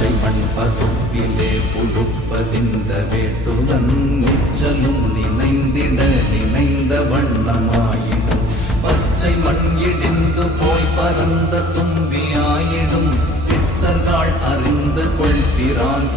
பச்சை மண் பதுப்பிலே புழுப்பதிந்த வேட்டுவன் நிச்சலும் நினைந்திட நினைந்த வண்ணமாயிடும். பச்சை மண் இடிந்து போய் பரந்த தும்பியாயிடும். பித்தர்கள் அறிந்து கொள்கிறான்